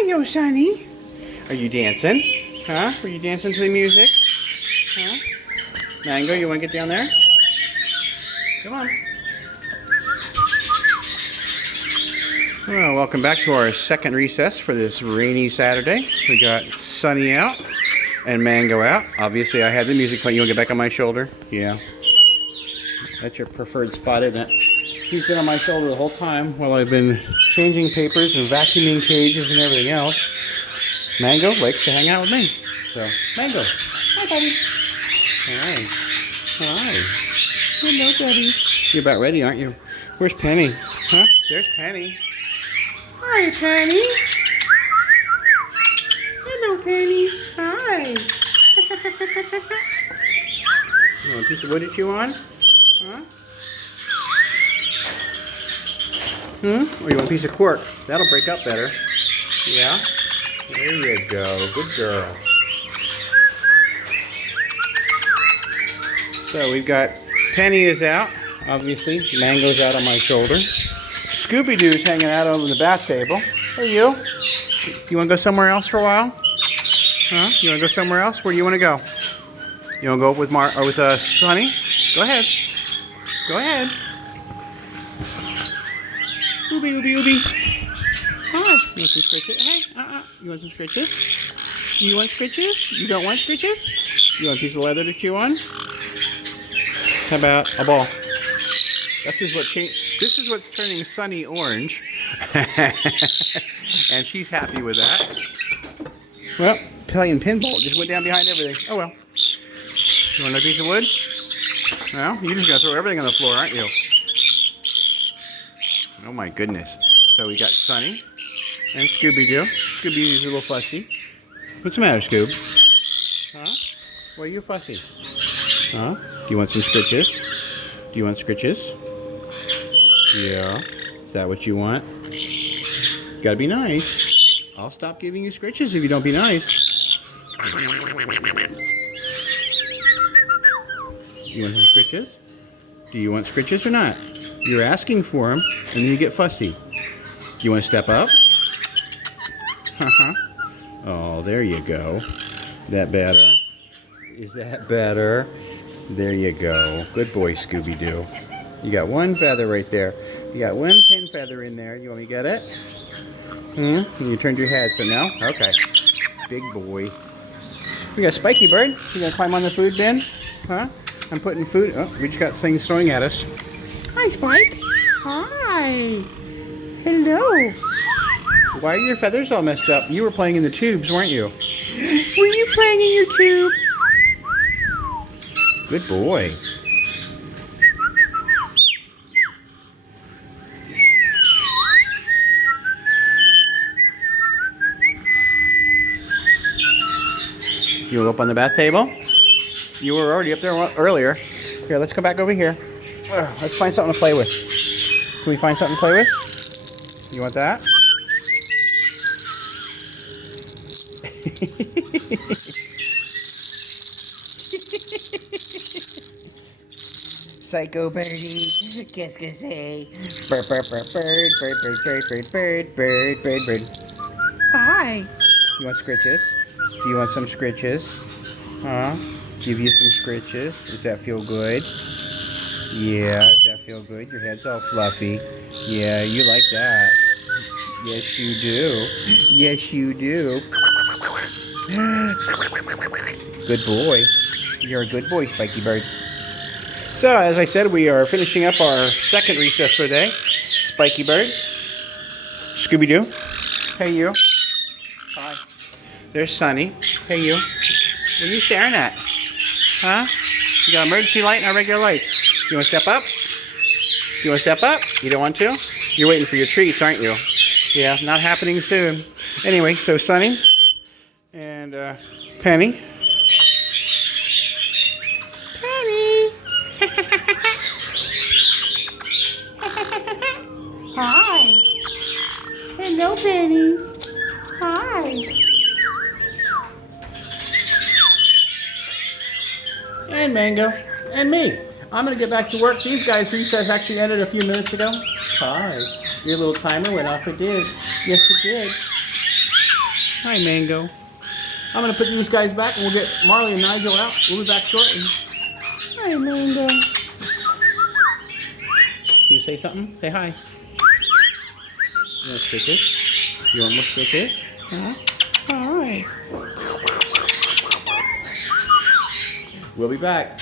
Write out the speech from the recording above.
Hiyo, Sonny. Are you dancing? Huh? Were you dancing to the music? Huh? Mango, you want to get down there? Come on. Well, welcome back to our second recess for this rainy Saturday. We got Sunny out and Mango out. Obviously, I had the music playing. You want to get back on my shoulder? Yeah. That's your preferred spot, isn't it? He's been on my shoulder the whole time while I've been changing papers and vacuuming cages and everything else. Mango likes to hang out with me. So, Mango. Hi, buddy. Hi. Hi. Hello, buddy. You're about ready, aren't you? Where's Penny? Huh? There's Penny. Hi, Penny. Hello, Penny. Hi. You want a piece of wood to chew on? Huh? Or you want a piece of cork? That'll break up better. Yeah? There you go. Good girl. So we've got Penny is out, obviously. Mango's out on my shoulder. Scooby-Doo's hanging out over the bath table. Hey, you. You want to go somewhere else for a while? Huh? You want to go somewhere else? Where do you want to go? You want to go with Sonny? Go ahead. Go ahead. Ooby, ooby, ooby. Hi. You want some scritches? Hey, You want some scritches? You want scritches? You don't want scritches? You want a piece of leather to chew on? How about a ball? This is what's turning Sunny orange. And she's happy with that. Well, playing pinball just went down behind everything. Oh well. You want a piece of wood? Well, you're just going to throw everything on the floor, aren't you? Oh my goodness. So we got Sunny and Scooby-Doo. Scooby-Doo's a little fussy. What's the matter, Scoob? Huh? Why are you fussy? Huh? Do you want some scritches? Do you want scritches? Yeah. Is that what you want? You gotta be nice. I'll stop giving you scritches if you don't be nice. You want some scritches? Do you want scritches or not? You're asking for them, and then you get fussy. Do you want to step up? Oh, there you go. Is that better? Is that better? There you go. Good boy, Scooby-Doo. You got one feather right there. You got one pin feather in there. You want me to get it? You turned your head, so no? Okay. Big boy. We got Spikey-bird. You gonna climb on the food bin? Huh? I'm putting food. Oh, we just got things throwing at us. Hi, Spike. Hi. Hello. Why are your feathers all messed up? You were playing in the tubes, weren't you? Were you playing in your tube? Good boy. You want to go up on the bath table? You were already up there earlier. Here, let's go back over here. Let's find something to play with. Can we find something to play with? You want that? Psycho birdie, qu'est-ce que c'est? Bird, bird, bird, bird, bird, bird, bird, bird, bird, bird, bird. Hi. You want scritches? Do you want some scritches? Huh? Give you some scritches. Does that feel good? Yeah, does that feel good? Your head's all fluffy. Yeah, you like that. Yes, you do. Yes, you do. Good boy. You're a good boy, Spikey-bird. So, as I said, we are finishing up our second recess for the day. Spikey-bird. Scooby-Doo. Hey, you. Hi. There's Sunny. Hey, you. What are you staring at? Huh? You got emergency light and our regular lights. You want to step up? You want to step up? You don't want to? You're waiting for your treats, aren't you? Yeah, not happening soon. Anyway, so Sunny and Penny. Penny! Hi. Hello, Penny. Hi. And Mango. And me. I'm going to get back to work. These guys' recess actually ended a few minutes ago. Hi. Your little timer went off. It did. Yes, it did. Hi, Mango. I'm going to put these guys back and we'll get Marley and Nigel out. We'll be back shortly. Hi, Mango. Can you say something? Say hi. You want kisses? You want more kisses? Huh? All right. We'll be back.